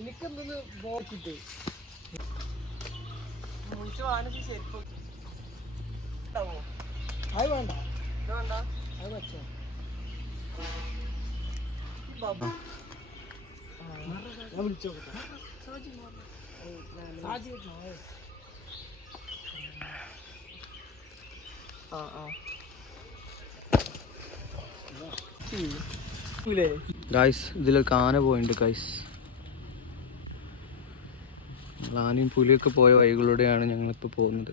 എനിക്കെന്തൊന്ന് ബോക്കിട്ട് മുറിച്ച് വാനസ് ശരിക്കും അത് വേണ്ട വേണ്ട അത് വെച്ചോ ഞാൻ വിളിച്ചോ ഗൈസ് ഇതിലൊക്കെ ആന പോയിട്ടുണ്ട് ഗൈസ്. ആനയും പുലിയൊക്കെ പോയ വഴികളിലൂടെയാണ് ഞങ്ങളിപ്പോൾ പോകുന്നത്.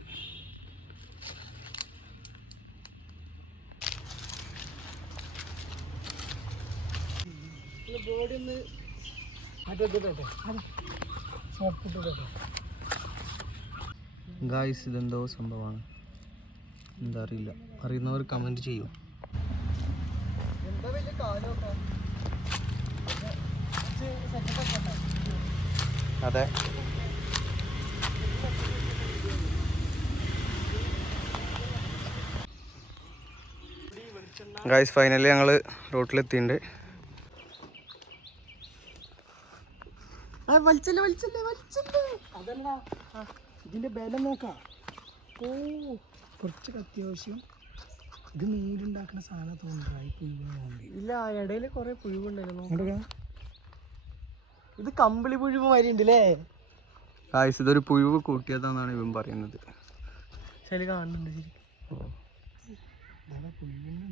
ഗൈസ് ഇതെന്തോ സംഭവമാണ്, എന്താ അറിയില്ല. അറിയുന്നവർ കമൻറ്റ് ചെയ്യൂ. അതെ ഗൈസ് ഫൈനലി ഞങ്ങൾ റോട്ടിലെത്തിയിട്ടുണ്ട്. ഇതിന്റെ ബലം നോക്കാം. ഓ കുറച്ചൊക്കെ അത്യാവശ്യം ഇത് നൂലുണ്ടാക്കുന്ന സാധനം തോന്നുന്നു. ഇല്ല ഇടയില് കൊറേ പുഴുവുണ്ടായിരുന്നു. ഇത് കമ്പിളി പുഴുവ് മാതിരി ഉണ്ടല്ലേ ഗൈസ്. ഇതൊരു പുഴുവ് കൂട്ടിയതാണെന്നാണ് ഇവൻ പറയുന്നത്. ശരി കാണുന്നുണ്ട്.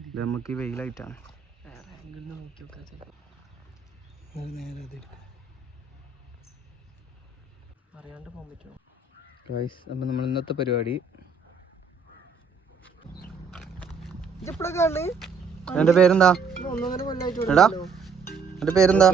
ഇത് നമുക്ക് ഈ വെയിലായിട്ടാണ്. അറിയാണ്ട് പോകാൻ പറ്റുമോ ഗൈസ്? അപ്പം നമ്മൾ ഇന്നത്തെ പരിപാടി എന്റെ പേരെന്താ? എടാ എന്റെ പേരെന്താ?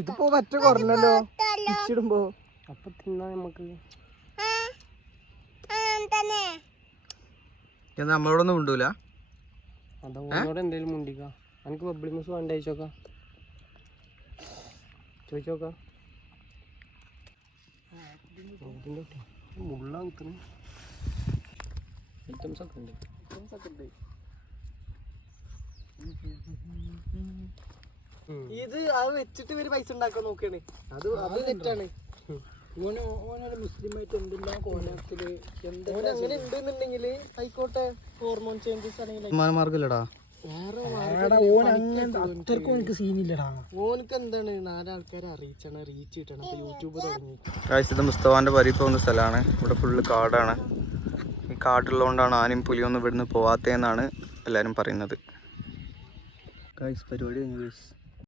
ഇതിപ്പോ പറ്റ കുറഞ്ഞല്ലോ ഇച്ചിടുമ്പോ. അപ്പൊ തിന്നാ നമുക്ക് നമ്മളോടൊന്നും ഉണ്ടൂല. അതോടെ എന്തേലും മുണ്ടിക്ക. എനിക്ക് ബബ്ലി മ്യൂസ് വേണ്ട ചോദിച്ചോക്കാം. മുള്ള നിൽക്കുന്നു. ഐറ്റംസ് ഒക്കെ ഉണ്ട്. ഇത് അത് വെച്ചിട്ട് ഇവര് പൈസ ഉണ്ടാക്കാൻ നോക്കാണ്. അത് തെറ്റാണ്. ഓനൊരു മുസ്ലിമായിട്ട് എന്തെല്ലാം കോലത്തില് അങ്ങനെ ഉണ്ടെന്നുണ്ടെങ്കിൽ ആയിക്കോട്ടെ. ഹോർമോൺ ചേഞ്ചസ് ആണെങ്കിൽ മാർഗല്ലടാ. ഓനക്ക് സീനില്ലടാ. ഓനക്ക് എന്താണ് 4 ആൾക്കാരെ അറിയിച്ചാണ്, റീച്ച് കിട്ടണം. അപ്പൊ യൂട്യൂബ് തുടങ്ങി. ഇത് മുസ്തഫാന്റെ വരി പോകുന്ന സ്ഥലമാണ്. ഇവിടെ ഫുള്ള് കാടാണ്. ഈ കാടുള്ളതുകൊണ്ടാണ് ആനയും പുലിയൊന്നും ഇവിടുന്ന് പോവാത്തതെന്നാണ് എല്ലാവരും പറയുന്നത്. ഗൈസ് പരിപാടി കഴിഞ്ഞു ഗൈസ്.